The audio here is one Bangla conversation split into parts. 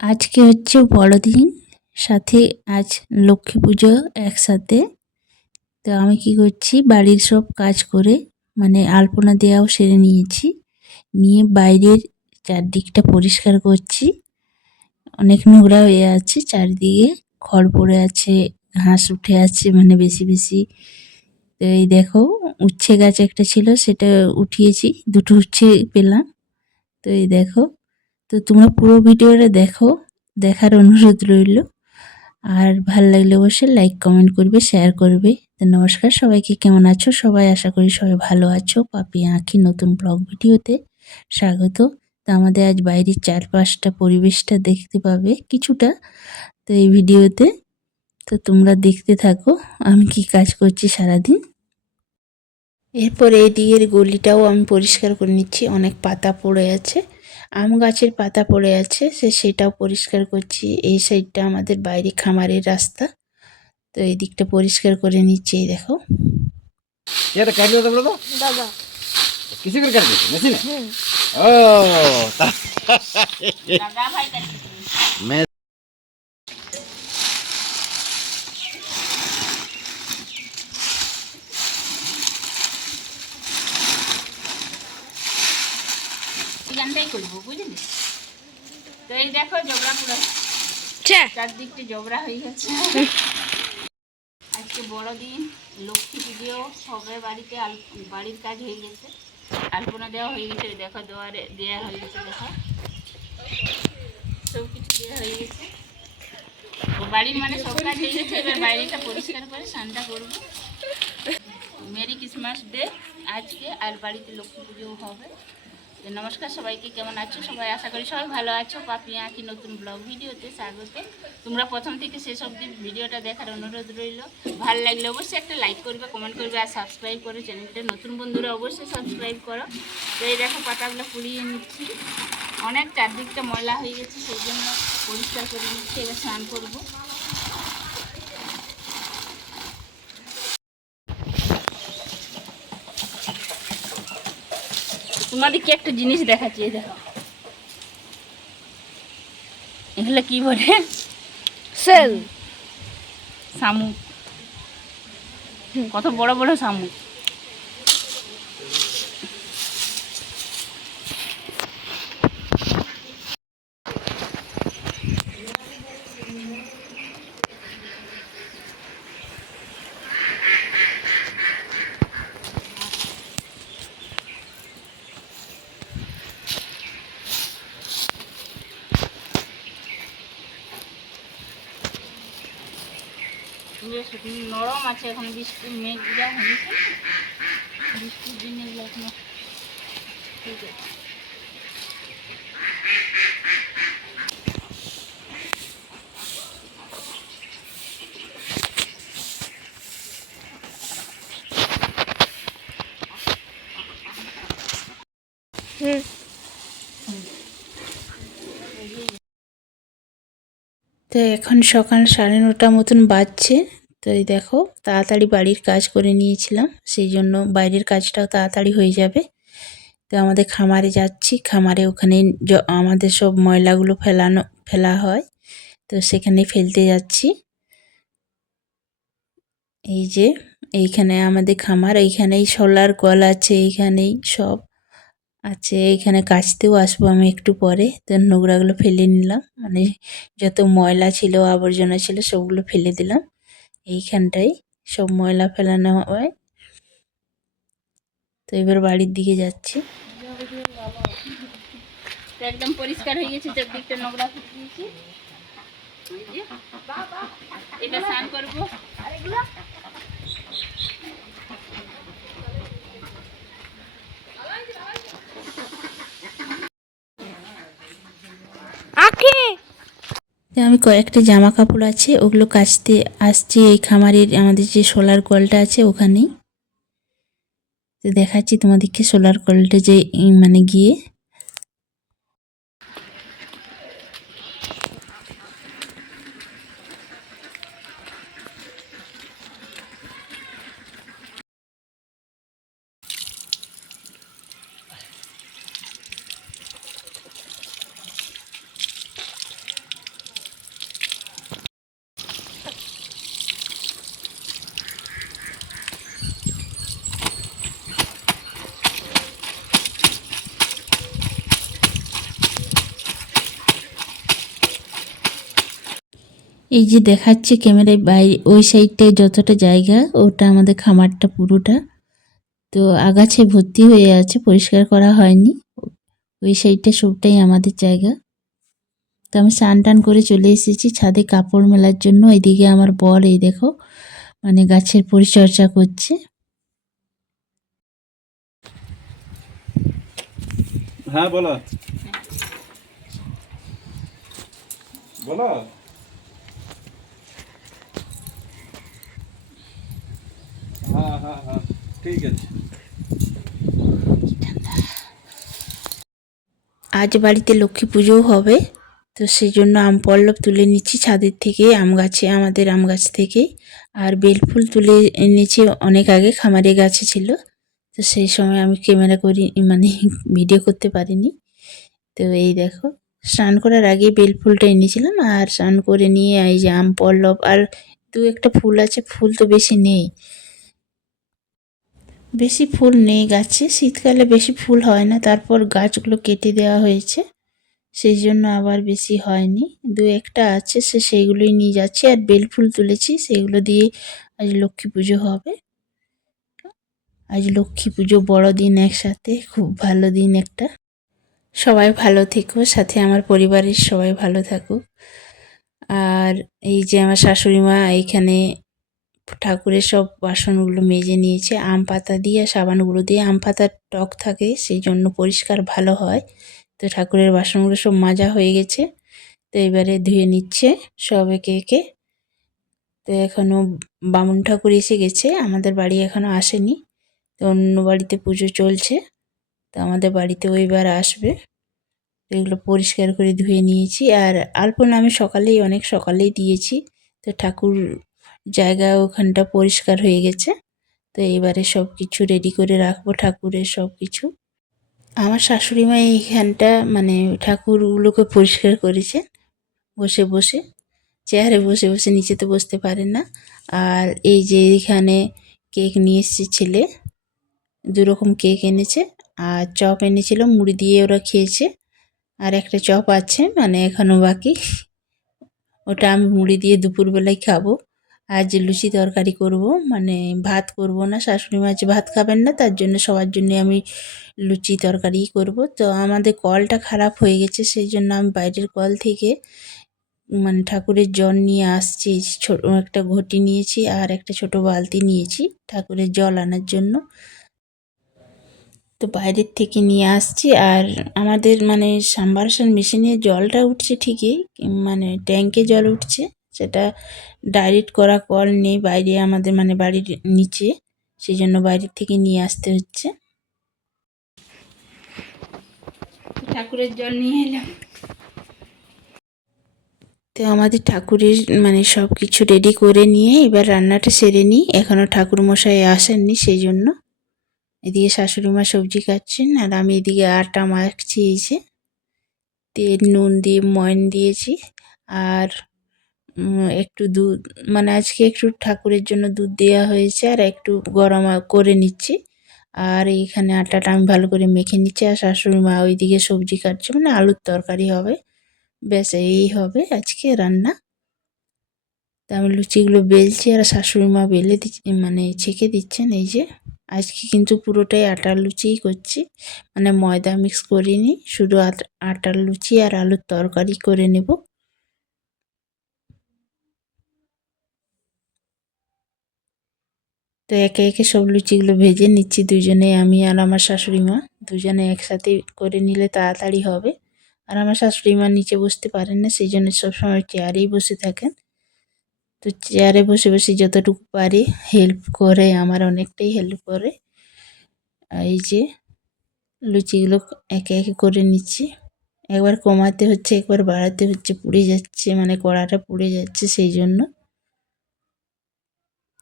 আজকে হচ্ছে বড়দিন, সাথে আজ লক্ষ্মী পুজো একসাথে। তো আমি কি করছি, বাড়ির সব কাজ করে মানে আলপনা দেওয়াও সেরে নিয়েছি। নিয়ে বাইরের চারদিকটা পরিষ্কার করছি। অনেক নোংরা হয়ে আছে, চারিদিকে খড় পড়ে আছে, ঘাস উঠে আছে মানে বেশি বেশি। তো এই দেখো, উচ্ছে গাছ একটা ছিল, সেটা উঠিয়েছি, দুটো উচ্ছে পেলাম। তো এই দেখো তো তোমরা পুরো ভিডিওটা দেখো, দেখার অনুরোধ রইল। আর ভালো লাগলে অবশ্যই লাইক কমেন্ট করবে শেয়ার করবে। তো নমস্কার সবাইকে, কেমন আছো? সবাই আশা করি সবাই ভালো আছো। পাপি আঁখি নতুন ব্লগ ভিডিওতে স্বাগত। তো আমাদের আজ বাইরের চারপাশটা, পরিবেশটা দেখতে পাবে কিছুটা। তো এই ভিডিওতে তো তোমরা দেখতে থাকো, আমি কি কাজ করছি সারাদিন। এরপর এই দিকের গলিটাও আমি পরিষ্কার করে নিচ্ছি, অনেক পাতা পড়ে আছে। আম গাছের পাতা পড়ে আছে সে সেটাও পরিষ্কার করছি। এই সাইডটা আমাদের বাইরে খামারের রাস্তা। তো এই দিকটা পরিষ্কার করে নিচ্ছি এই দেখো। ও করব বুঝলি? তো এই দেখো জবরা পুরো। চারদিকটি জবরা হয়ে গেছে। আজকে বড়দিন লক্ষ্মী পুজো হবে বাড়িতে বাড়ির কাজ হয়ে গেছে। আলপনা দেওয়া হয়ে গেছে দেখো দেওয়ারে দেওয়া হয়ে গেছে দেখো। সব কিছু দেওয়া হয়ে গেছে। বাড়ির মানে সব কাজ হয়ে গেছে এবার বাইরেটা পরিষ্কার করে স্নানটা করব। মেরি ক্রিসমাস ডে আজকে আর বাড়িতে লক্ষ্মী পুজোও হবে। নমস্কার সবাইকে, কেমন আছো? সবাই আশা করি সবাই ভালো আছো। পাপি আঁকি নতুন ব্লগ ভিডিওতে স্বাগত তোমরা প্রথম থেকে শেষ অবধি ভিডিওটা দেখার অনুরোধ রইল। ভালো লাগলে অবশ্যই একটা লাইক করবে কমেন্ট করবে আর সাবস্ক্রাইব করো। চ্যানেলটা নতুন বন্ধুরা অবশ্যই সাবস্ক্রাইব করো। তো এই দেখো পাতাগুলো পুড়িয়ে নিচ্ছি। অনেক চারদিকটা ময়লা হয়ে গেছে, সেই জন্য পরিষ্কার করে নিচ্ছি। এবার স্নান করব। তোমাদেরকে একটা জিনিস দেখাচ্ছি দেখো। এগুলো কি বলে? সেল। শামুক। কত বড় বড় শামুক বেশ নরম আছে এখন বৃষ্টি মেঘ যা হয়েছে, বৃষ্টির দিন এগুলো ঠিক আছে তো এখন সকাল সাড়ে নটা মতন বাজছে। তো এই দেখো, তাড়াতাড়ি বাড়ির কাজ করে নিয়েছিলাম সেই জন্য বাইরের কাজটাও তাড়াতাড়ি হয়ে যাবে। তো আমাদের খামারে যাচ্ছি, খামারে ওখানে আমাদের সব ময়লাগুলো ফেলানো, ফেলা হয়, তো সেখানে ফেলতে যাচ্ছি। এই যে, এইখানে আমাদের খামার, এইখানেই সোলার কল আছে, এইখানেই সব আছে, এইখানে কাচতেও আসব আমি একটু পরে। তো নোংরাগুলো ফেলে নিলাম মানে যত ময়লা ছিল, আবর্জনা ছিল, সবগুলো ফেলে দিলাম। এইখানটাই সব ময়লা ফেলানো হয়। তো এবার বাড়ির দিকে যাচ্ছি। একদম পরিষ্কার হয়ে গেছে, চারদিকটা নোংরা দিয়েছি। এটা স্নান করব আখি তো আমি কয়েকটা জামা কাপড় আছে, ওগুলো কাচতে আসছি এই খামারের আমাদের যে সোলার কলটা আছে ওখানেই। তো দেখাচ্ছি তোমাদেরকে সোলার কলটা যে মানে গিয়ে। এই যে দেখাচ্ছে ক্যামেরায় বাইরে ওই সাইডটায় যতটা জায়গা, ওটা আমাদের খামারটা পুরোটা। তো আগাছে ভর্তি হয়ে আছে, পরিষ্কার করা হয়নি। ওই সাইডটা সবটাই আমাদের জায়গা। তো আমি স্নান টান করে চলে এসেছি ছাদে কাপড় মেলার জন্য। এইদিকে আমার বর, এই দেখো মানে গাছের পরিচর্যা করছে। হ্যাঁ বলো। বলো। হ্যাঁ হ্যাঁ হ্যাঁ আজ বাড়িতে লক্ষ্মী পুজোও হবে, তো সেই জন্য আম পল্লব তুলে নিচ্ছি ছাদের থেকে, আম গাছে, আমাদের আম গাছ থেকে। আর বেলফুল তুলে এনেছি অনেক আগে, খামারে গাছে ছিল, তো সেই সময় আমি ক্যামেরা করি মানে ভিডিও করতে পারিনি। তো এই দেখো, স্নান করার আগে বেলফুলটা এনেছিলাম, আর স্নান করে নিয়ে এই যে আম পল্লব, আর দু একটা ফুল আছে, ফুল তো বেশি নেই। বেশি ফুল নেই গাছে, শীতকালে বেশি ফুল হয় না, তারপর গাছগুলো কেটে দেওয়া হয়েছে। সেই জন্য আবার বেশি হয়নি। দু একটা আছে, সে সেইগুলোই নিয়ে যাচ্ছি। আর বেল ফুল তুলেছি, সেগুলো দিয়ে আজ লক্ষ্মী পুজো হবে। আজ লক্ষ্মী পুজো বড় দিন একসাথে, খুব ভালো দিন একটা। সবাই ভালো থেকো, সাথে আমার পরিবারের সবাই ভালো থাকুক। আর এই যে আমার শাশুড়ি মা এইখানে ঠাকুরের সব বাসনগুলো মেজে নিয়েছে, আম পাতা দিয়ে সাবান গুঁড়ো দিয়ে। আম পাতার টক থাকে, সেই জন্য পরিষ্কার ভালো হয়। তো ঠাকুরের বাসনগুলো সব মাজা হয়ে গেছে। তো এবারে ধুয়ে নিচ্ছে সব একে একে। তো এখনও বামুন ঠাকুর এসে গেছে, আমাদের বাড়ি এখনও আসেনি। তো অন্য বাড়িতে পুজো চলছে, তো আমাদের বাড়িতেও এবার আসবে। তো এগুলো পরিষ্কার করে ধুয়ে নিয়েছি। আর আলপনা আমি সকালেই, অনেক সকালেই দিয়েছি। তো ঠাকুর জায়গা ওখানটা পরিষ্কার হয়ে গেছে। তো এবারে সব কিছু রেডি করে রাখব ঠাকুরের সব কিছু আমার শাশুড়ি মা এইখানটা মানে ঠাকুরগুলোকে পরিষ্কার করেছে। বসে বসে, চেয়ারে বসে বসে নিচে তো বসতে পারে না। আর এই যে এখানে কেক নিয়ে এসছে ছেলে দু রকম কেক এনেছে। আর চপ এনেছিল, মুড়ি দিয়ে ওরা খেয়েছে। আর একটা চপ আছে মানে এখনও বাকি। ওটা আমি মুড়ি দিয়ে দুপুরবেলায় খাব। আজ লুচি তরকারি করব মানে ভাত করব না, শাশুড়ি মাছ ভাত খাবেন না, তার জন্য সবার জন্য আমি লুচি তরকারিই করব। তো আমাদের কলটা খারাপ হয়ে গেছে, সেই জন্য আমি বাইরের কল থেকে মানে ঠাকুরের জল নিয়ে আসছি, ছোট একটা ঘটি নিয়েছি আর একটা ছোট বালতি নিয়েছি ঠাকুরের জল আনার জন্য। তো বাইরের থেকে নিয়ে আসছি আর আমাদের মানে সাম্বারসান মেশিনে জলটা উঠছে ঠিকই মানে ট্যাঙ্কে জল উঠছে। সেটা ডাইরেক্ট করা কল নেই বাইরে আমাদের মানে বাড়ির নিচে। সেই জন্য বাইরের থেকে নিয়ে আসতে হচ্ছে। ঠাকুরের জল নিয়ে এলাম। তো আমাদের ঠাকুরের মানে সব কিছু রেডি করে নিয়ে এবার রান্নাটা সেরে নিই। এখনও ঠাকুর মশাই আসেননি সেই জন্য এদিকে শাশুড়ি মা সবজি কাটছেন আর আমি এদিকে আটা মাখছি এই যে। তেল নুন দিয়ে ময়ন দিয়েছি। আর একটু দুধ মানে আজকে একটু ঠাকুরের জন্য দুধ দেওয়া হয়েছে আর একটু গরম করে নিচ্ছি। আর এইখানে আটাটা আমি ভালো করে মেখে নিচ্ছি আর শাশুড়ি মা ওইদিকে সবজি কাটছে মানে আলুর তরকারি হবে। ব্যাস, এই হবে আজকে রান্না। তা আমি লুচিগুলো বেলছি আর শাশুড়ি মা বেলে দিচ্ছি মানে ছেঁকে দিচ্ছেন, এই যে। আজকে কিন্তু পুরোটাই আটার লুচিই করছি মানে ময়দা মিক্স করিনি, শুধু আট- আটার লুচি আর আলুর তরকারি করে নেব। তো একে একে সব লুচিগুলো ভেজে নিচ্ছি দুজনে, আমি আর আমার শাশুড়ি মা। দুজনে একসাথে করে নিলে তাড়াতাড়ি হবে। আর আমার শাশুড়ি মা নিচে বসতে পারেন না সেই জন্য সবসময় চেয়ারেই বসে থাকেন। তো চেয়ারে বসে বসে যতটুকু পারি হেল্প করে, আমার অনেকটাই হেল্প করে। এই যে লুচিগুলো একে একে করে নিচ্ছি। একবার কমাতে হচ্ছে, একবার বাড়াতে হচ্ছে, পুড়ে যাচ্ছে মানে কড়াটা পুড়ে যাচ্ছে, সেই জন্য।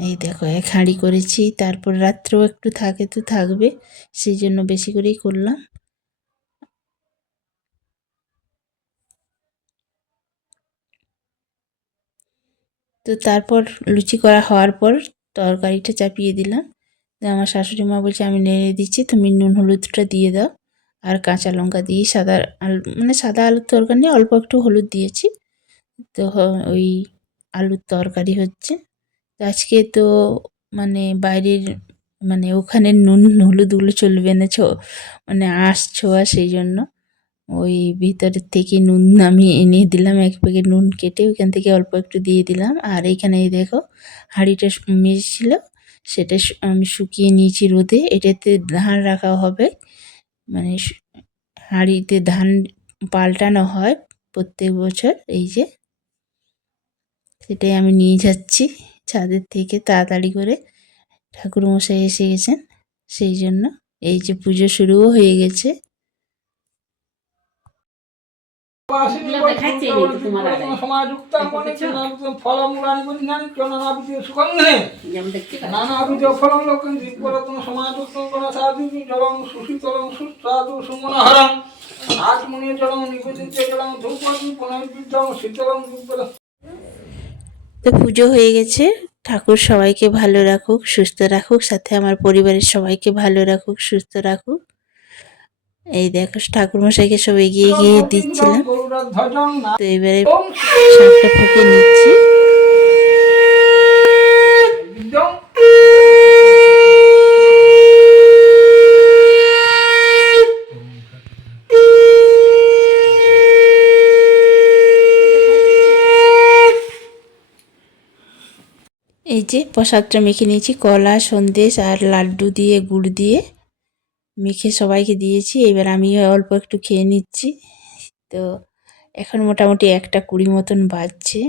এই দেখো, এক হাঁড়ি করেছি, তারপর রাত্রেও একটু থাকে তো থাকবে, সেই জন্য বেশি করেই করলাম। তো তারপর লুচি করা হওয়ার পর তরকারিটা চাপিয়ে দিলাম। আমার শাশুড়ি মা বলছে, আমি নেড়ে দিচ্ছি, তুমি নুন হলুদটা দিয়ে দাও, আর কাঁচা লঙ্কা দিয়ে সাদা আলু মানে সাদা আলুর তরকারি অল্প একটু হলুদ দিয়েছি। তো ওই আলুর তরকারি হচ্ছে। আজকে তো মানে বাইরের মানে ওখানে নুন হলুদগুলো চলবে না ছো মানে আঁশ ছোঁয়া সেই জন্য। ওই ভিতরের থেকে নুন আমি এনে দিলাম, এক প্যাকেট নুন কেটে ওইখান থেকে অল্প একটু দিয়ে দিলাম। আর এইখানে দেখো, হাঁড়িটা মেজেছিল সেটা আমি শুকিয়ে নিয়েছি রোদে, এটাতে ধান রাখা হবে। মানে হাঁড়িতে ধান পাল্টানো হয় প্রত্যেক বছর, এই যে। সেটাই আমি নিয়ে যাচ্ছি। ছাদের থেকে তাড়াতাড়ি করে ঠাকুরমশাই এসে গেছেন। সেই জন্য এই যে পুজো শুরুও হয়ে গেছে। জলং নিবেদিত জলং পুনর্বিদ্ধং শীতলং তো পুজো হয়ে গেছে। ঠাকুর সবাইকে ভালো রাখুক, সুস্থ রাখুক, সাথে আমার পরিবারের সবাইকে ভালো রাখুক, সুস্থ রাখুক। এই দেখো, ঠাকুরমশাইকে সব এগিয়ে গিয়ে দিচ্ছিলাম। তো এবারে নিচ্ছি। যে প্রসাদটা মেখে নিয়েছি, কলা, সন্দেশ আর লাড্ডু দিয়ে, গুড় দিয়ে মেখে সবাইকে দিয়েছি। এবার আমি অল্প একটু খেয়ে নিচ্ছি। তো এখন মোটামুটি একটা কুড়ি মতন বাজছে।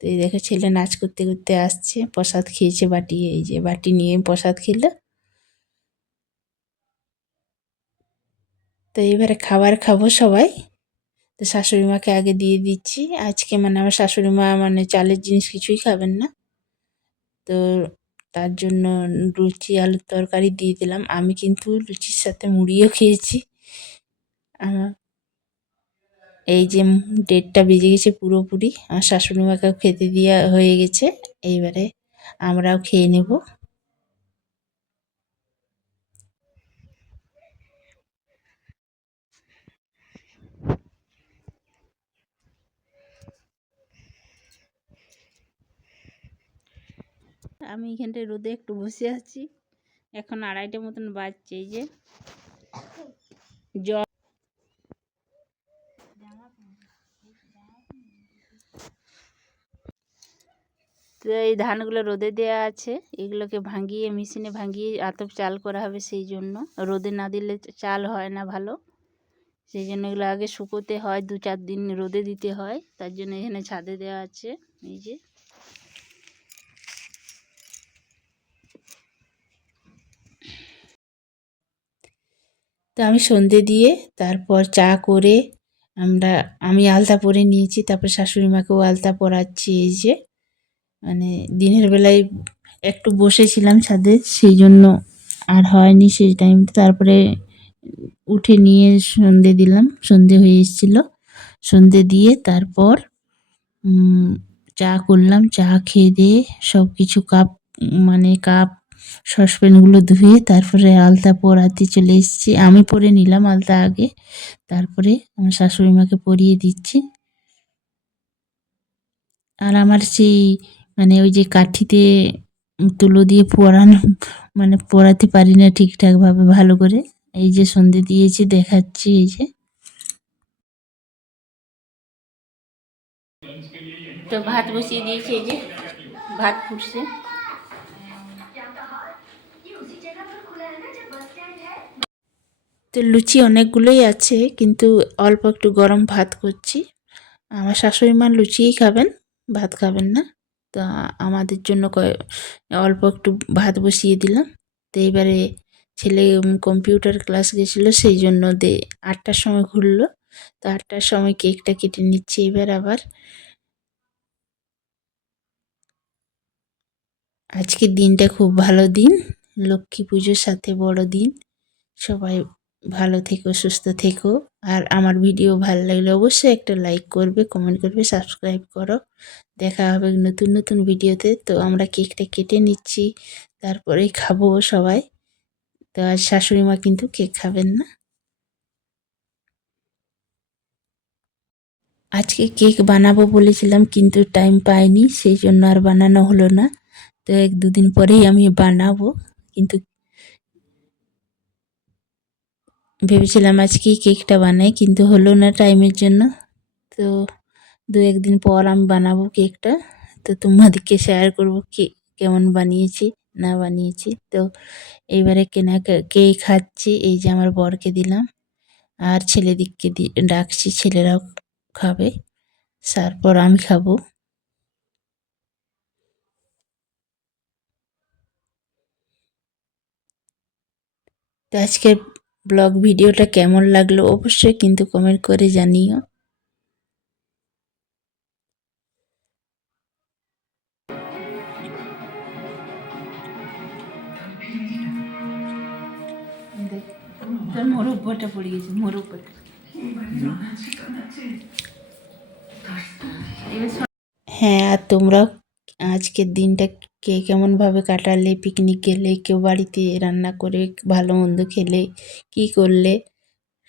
তো এই দেখো ছেলে নাচ করতে করতে আসছে, প্রসাদ খেয়েছে বাটি, এই যে বাটি নিয়ে প্রসাদ খেলো। তো এবারে খাবার খাব সবাই। তো শাশুড়ি মাকে আগে দিয়ে দিচ্ছি। আজকে মানে আমার শাশুড়ি মা মানে চালের জিনিস কিছুই খাবেন না। তো তার জন্য লুচি, আলুর তরকারি দিয়ে দিলাম। আমি কিন্তু লুচির সাথে মুড়িও খেয়েছি। আমার এই যে ডেটটা বেজে গেছে পুরোপুরি আমার শাশুড়ি মাকেও খেতে দেওয়া হয়ে গেছে। এইবারে আমরাও খেয়ে নেব। আমি এখানটায় রোদে একটু বসে আছি। এখন আড়াইটা মতন বাজছে এই যে। জল তো এই ধানগুলো রোদে দেওয়া আছে। এগুলোকে ভাঙিয়ে, মেশিনে ভাঙিয়ে আতপ চাল করা হবে সেই জন্য। রোদে না দিলে চাল হয় না ভালো। সেই জন্য এগুলো আগে শুকোতে হয়, দু চার দিন রোদে দিতে হয়। তার জন্য এখানে ছাদে দেওয়া আছে। এই যে। তো আমি সন্ধে দিয়ে তারপর চা করে আমরা, আমি আলতা পরে নিয়েছি, তারপর শাশুড়ি মাকেও আলতা পরাচ্ছি, এই যে। মানে দিনের বেলায় একটু বসেছিলাম ছাদে, সেই জন্য আর হয়নি সেই টাইম তারপরে উঠে নিয়ে সন্ধে দিলাম, সন্ধে হয়ে এসেছিল। সন্ধে দিয়ে তারপর চা করলাম, চা খেয়ে দিয়ে সব কিছু কাপ মানে কাপ সসপ্যানগুলো ধুয়ে তারপরে আলতা পরাতে চলে এসেছি। আমি পরে নিলাম আলতা আগে, তারপরে আমার শাশুড়ি মাকে পরিয়ে দিচ্ছি। আর আমার সেই মানে ওই যে কাঠিতে তুলো দিয়ে পরানো মানে পরাতে পারি না ঠিকঠাকভাবে ভালো করে। এই যে সন্ধে দিয়েছি, দেখাচ্ছি এই যে। তো ভাত বসিয়ে দিয়েছি, এই যে ভাত ফুটছে। তো লুচি অনেকগুলোই আছে, কিন্তু অল্প একটু গরম ভাত করছি। আমার শাশুড়ি মা লুচিই খাবেন, ভাত খাবেন না। তো আমাদের জন্য অল্প একটু ভাত বসিয়ে দিলাম। তো এইবারে ছেলে কম্পিউটার ক্লাস গেছিল, সেই জন্য দে আটটার সময় ঘুরলো। তো আটটার সময় কেকটা কেটে নিচ্ছে এবার আবার। আজকের দিনটা খুব ভালো দিন, লক্ষ্মী পুজোর সাথে বড় দিন সবাই ভালো থেকো, সুস্থ থেকো। আর আমার ভিডিও ভালো লাগলে অবশ্যই একটা লাইক করবে কমেন্ট করবে সাবস্ক্রাইব করো। দেখা হবে নতুন নতুন ভিডিওতে। তো আমরা কেকটা কেটে নিচ্ছি, তারপরে খাব সবাই। তো আজ শাশুড়ি মা কিন্তু কেক খাবেন না। আজকে কেক বানাবো বলেছিলাম কিন্তু টাইম পাইনি, সেই জন্য আর বানানো হলো না। তো এক দুদিন পরেই আমি বানাবো, কিন্তু ভেবেছিলাম আজকেই কেকটা বানাই, কিন্তু হলো না টাইমের জন্য। তো দু একদিন পর আমি বানাবো কেকটা। তো তোমাদেরকে শেয়ার করব কে, কেমন বানিয়েছি, না বানিয়েছি। তো এইবারে কেনা কেক খাচ্ছি, এই যে আমার বরকে দিলাম। আর ছেলেদিককে দি, ডাকছি, ছেলেরাও খাবে। তারপর আমি খাব। তো আজকের ব্লগ ভিডিওটা কেমন লাগল অবশ্যই কিন্তু কমেন্ট করে জানিও। মোরব্বটা পড়ে গেছে মোরব্বটা হ্যাঁ আর তোমরাও আজকের দিনটা কে কেমনভাবে কাটালে পিকনিক গেলে, কেউ বাড়িতে রান্না করে ভালো মন্দ খেলে, কি করলে,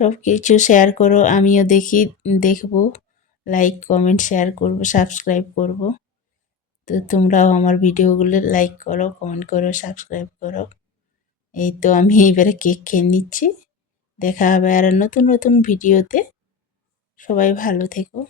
সব কিছু শেয়ার করো। আমিও দেখি, দেখব। লাইক কমেন্ট শেয়ার করব সাবস্ক্রাইব করব। তো তোমরাও আমার ভিডিওগুলো লাইক করো কমেন্ট করো সাবস্ক্রাইব করো। এই তো আমি এবারে কেক খেয়ে নিচ্ছি। দেখা হবে আর নতুন নতুন ভিডিওতে। সবাই ভালো থেকো।